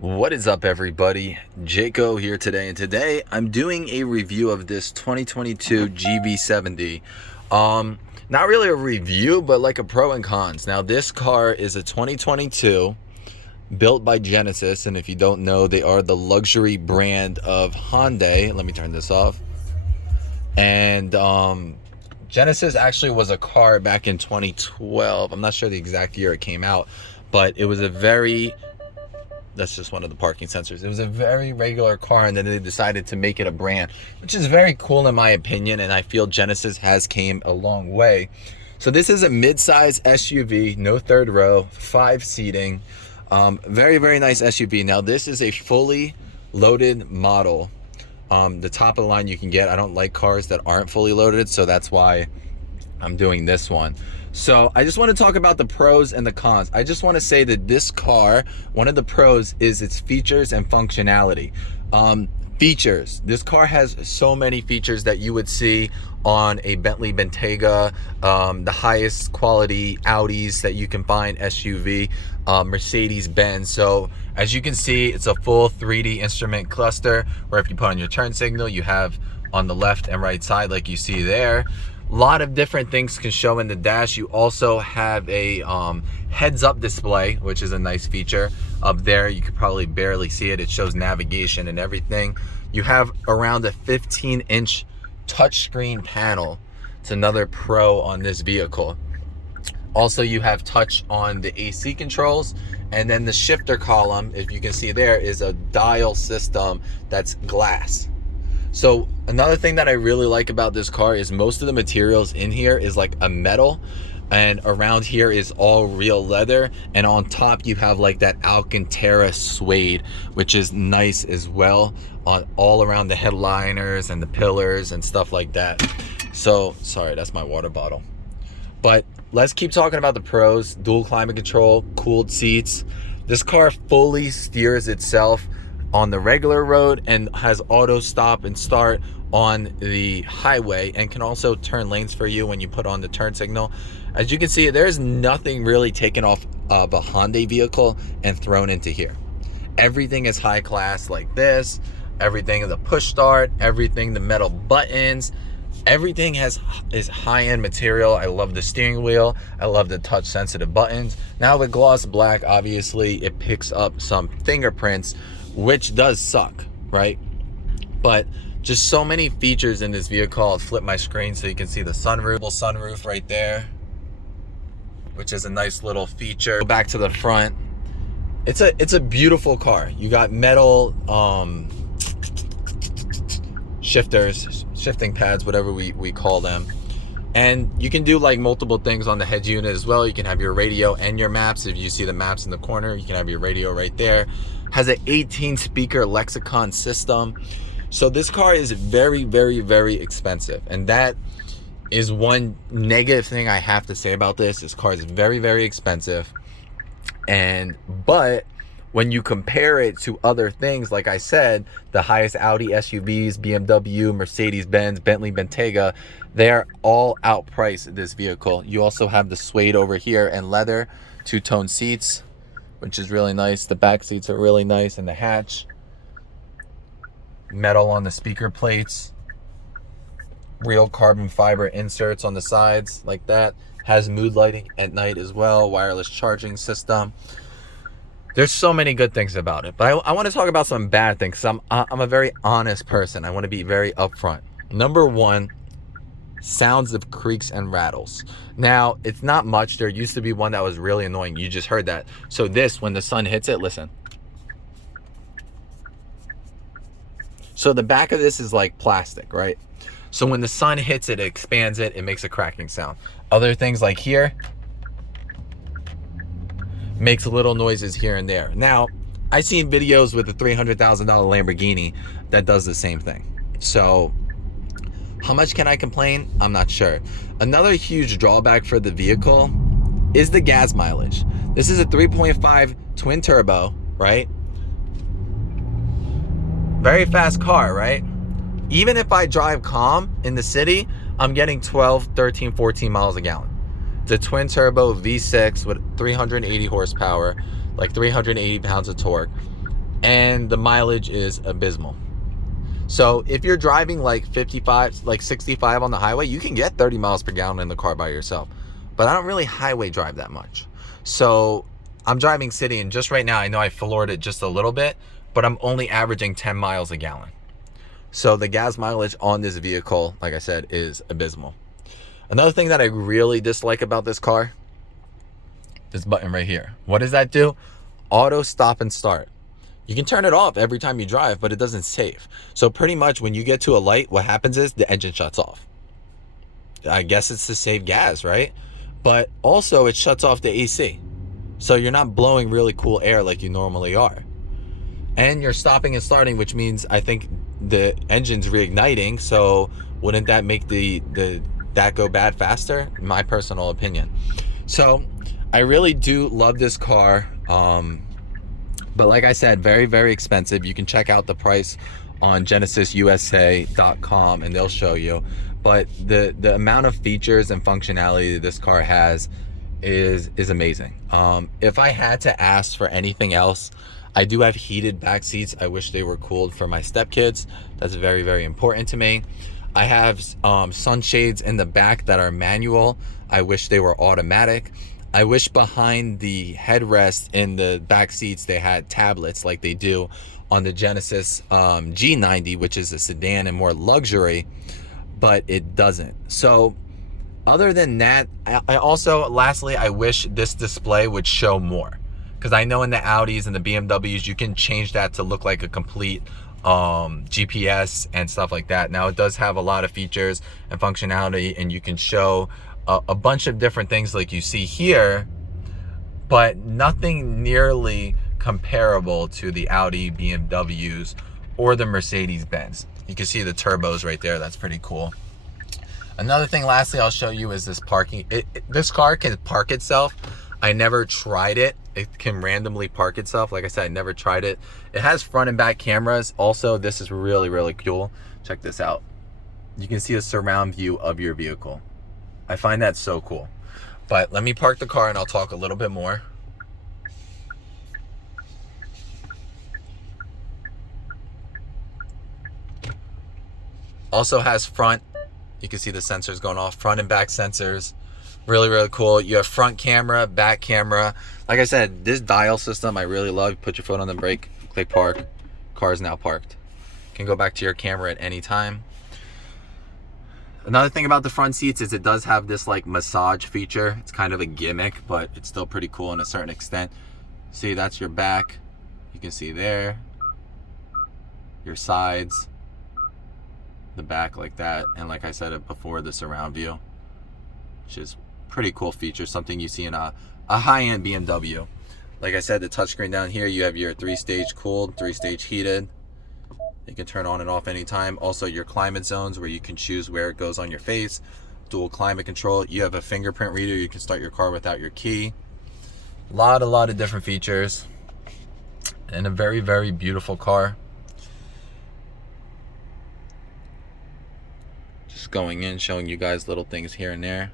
What is up, everybody? Jaco here today, and today I'm doing a review of this 2022 GV70. Not really a review, but like a pro and cons. Now, this car is a 2022 built by Genesis, and if you don't know, they are the luxury brand of Hyundai. Let me turn this off. And Genesis actually was a car back in 2012. I'm not sure the exact year it came out, but it was a very that's just one of the parking sensors. It was a very regular car, and then they decided to make it a brand, which is very cool in my opinion, and I feel Genesis has came a long way. So this is a mid-size SUV, no third row, 5 seating, very, very nice SUV. Now this is a fully loaded model. The top of the line you can get. I don't like cars that aren't fully loaded, so that's why I'm doing this one. So I just want to talk about the pros and the cons. I just want to say that this car, one of the pros is its features and functionality. Features. This car has so many features that you would see on a Bentley Bentayga, the highest quality Audis that you can find, SUV, Mercedes-Benz. So as you can see, it's a full 3D instrument cluster, where if you put on your turn signal, you have on the left and right side like you see there. A lot of different things can show in the dash. You also have a heads-up display, which is a nice feature. Up there, you could probably barely see it. It shows navigation and everything. You have around a 15-inch touchscreen panel. It's another pro on this vehicle. Also, you have touch on the AC controls, and then the shifter column, if you can see there, is a dial system that's glass. So another thing that I really like about this car is most of the materials in here is like a metal, and around here is all real leather, and on top you have like that Alcantara suede, which is nice as well, on all around the headliners and the pillars and stuff like that. So sorry, that's my water bottle. But let's keep talking about the pros. Dual climate control, cooled seats. This car fully steers itself on the regular road and has auto stop and start on the highway, and can also turn lanes for you when you put on the turn signal. As you can see, there's nothing really taken off of a Hyundai vehicle and thrown into here. Everything is high class like this. Everything, the push start, everything, the metal buttons, everything is high-end material. I love the steering wheel. I love the touch sensitive buttons. Now with gloss black, obviously it picks up some fingerprints, which does suck, right? But just so many features in this vehicle. I'll flip my screen so you can see the sunroof right there, which is a nice little feature. Go back to the front. It's a beautiful car. You got metal shifters, shifting pads, whatever we call them. And you can do like multiple things on the head unit as well. You can have your radio and your maps. If you see the maps in the corner, you can have your radio right there. Has an 18 speaker lexicon system. So this car is very, very, very expensive. And that is one negative thing I have to say about this. This car is very, very expensive. But when you compare it to other things, like I said, the highest Audi SUVs, BMW, Mercedes-Benz, Bentley Bentayga, they're all outpriced this vehicle. You also have the suede over here and leather, two-tone seats, which is really nice. The back seats are really nice, and the hatch. Metal on the speaker plates. Real carbon fiber inserts on the sides like that. Has mood lighting at night as well. Wireless charging system. There's so many good things about it, but I want to talk about some bad things. I'm a very honest person. I want to be very upfront. Number one, sounds of creaks and rattles. Now, it's not much. There used to be one that was really annoying. You just heard that. So this, when the sun hits it, listen. So the back of this is like plastic, right? So when the sun hits it, it expands it, it makes a cracking sound. Other things like here, makes little noises here and there. Now, I've seen videos with a $300,000 Lamborghini that does the same thing. So how much can I complain? I'm not sure. Another huge drawback for the vehicle is the gas mileage. This is a 3.5 twin turbo, right? Very fast car, right? Even if I drive calm in the city, I'm getting 12, 13, 14 miles a gallon. The twin turbo V6 with 380 horsepower, like 380 pounds of torque. and the mileage is abysmal. So if you're driving like 55, like 65 on the highway, you can get 30 miles per gallon in the car by yourself. But I don't really highway drive that much. So I'm driving city, and just right now, I know I floored it just a little bit, but I'm only averaging 10 miles a gallon. So the gas mileage on this vehicle, like I said, is abysmal. Another thing that I really dislike about this car, this button right here. What does that do? Auto stop and start. You can turn it off every time you drive, but it doesn't save. So pretty much when you get to a light, what happens is the engine shuts off. I guess it's to save gas, right? But also it shuts off the AC. So you're not blowing really cool air like you normally are. And you're stopping and starting, which means I think the engine's reigniting. So wouldn't that make that go bad faster? In my personal opinion. So I really do love this car. But like I said, very, very expensive. You can check out the price on genesisusa.com and they'll show you. But the amount of features and functionality this car has is amazing. If I had to ask for anything else, I do have heated back seats. I wish they were cooled for my stepkids. That's very, very important to me. I have sunshades in the back that are manual. I wish they were automatic. I wish behind the headrest in the back seats they had tablets like they do on the Genesis G90, which is a sedan and more luxury, but it doesn't. So other than that, I also, lastly, I wish this display would show more, because I know in the Audis and the BMWs you can change that to look like a complete GPS and stuff like that. Now it does have a lot of features and functionality, and you can show a bunch of different things like you see here, but nothing nearly comparable to the Audi, BMWs, or the Mercedes-Benz. You can see the turbos right there. That's pretty cool. Another thing, lastly, I'll show you is this parking. This car can park itself. I never tried it. It can randomly park itself. Like I said, I never tried it. It has front and back cameras. Also, this is really, really cool. Check this out. You can see a surround view of your vehicle. I find that so cool. But let me park the car and I'll talk a little bit more. Also has front, you can see the sensors going off, front and back sensors. Really, really cool. You have front camera, back camera. Like I said, this dial system I really love. Put your foot on the brake, click park, car is now parked. You can go back to your camera at any time. Another thing about the front seats is it does have this like massage feature. It's kind of a gimmick, but it's still pretty cool in a certain extent. See, that's your back. You can see there. Your sides. The back like that. And like I said before, the surround view, which is pretty cool feature. Something you see in a high-end BMW. Like I said, the touchscreen down here, you have your 3-stage cooled, 3-stage heated. You can turn on and off anytime. Also your climate zones where you can choose where it goes on your face. Dual climate control. You have a fingerprint reader. You can start your car without your key. A lot of different features. And a very, very beautiful car. Just going in, showing you guys little things here and there.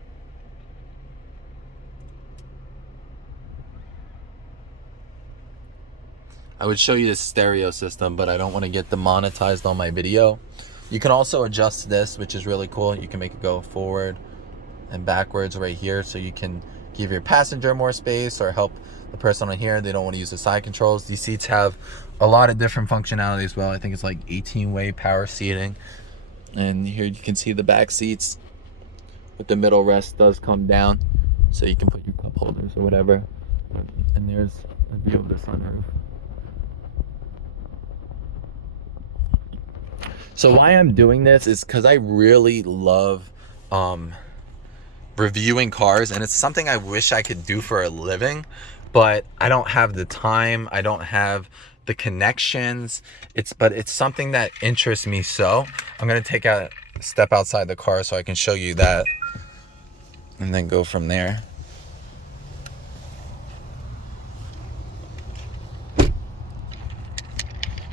I would show you the stereo system, but I don't want to get demonetized on my video. You can also adjust this, which is really cool. You can make it go forward and backwards right here, so you can give your passenger more space or help the person on here. They don't want to use the side controls. These seats have a lot of different functionality as well. I think it's like 18-way power seating. And here you can see the back seats with the middle rest does come down, so you can put your cup holders or whatever. And there's a view of the sunroof. So why I'm doing this is because I really love reviewing cars, and it's something I wish I could do for a living, but I don't have the time. I don't have the connections. But it's something that interests me. So I'm gonna take a step outside the car so I can show you that, and then go from there.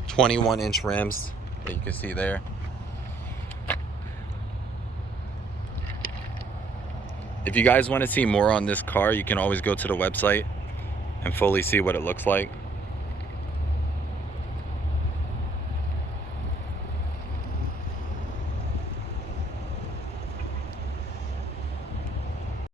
"21-inch rims that you can see there. If you guys want to see more on this car, you can always go to the website and fully see what it looks like.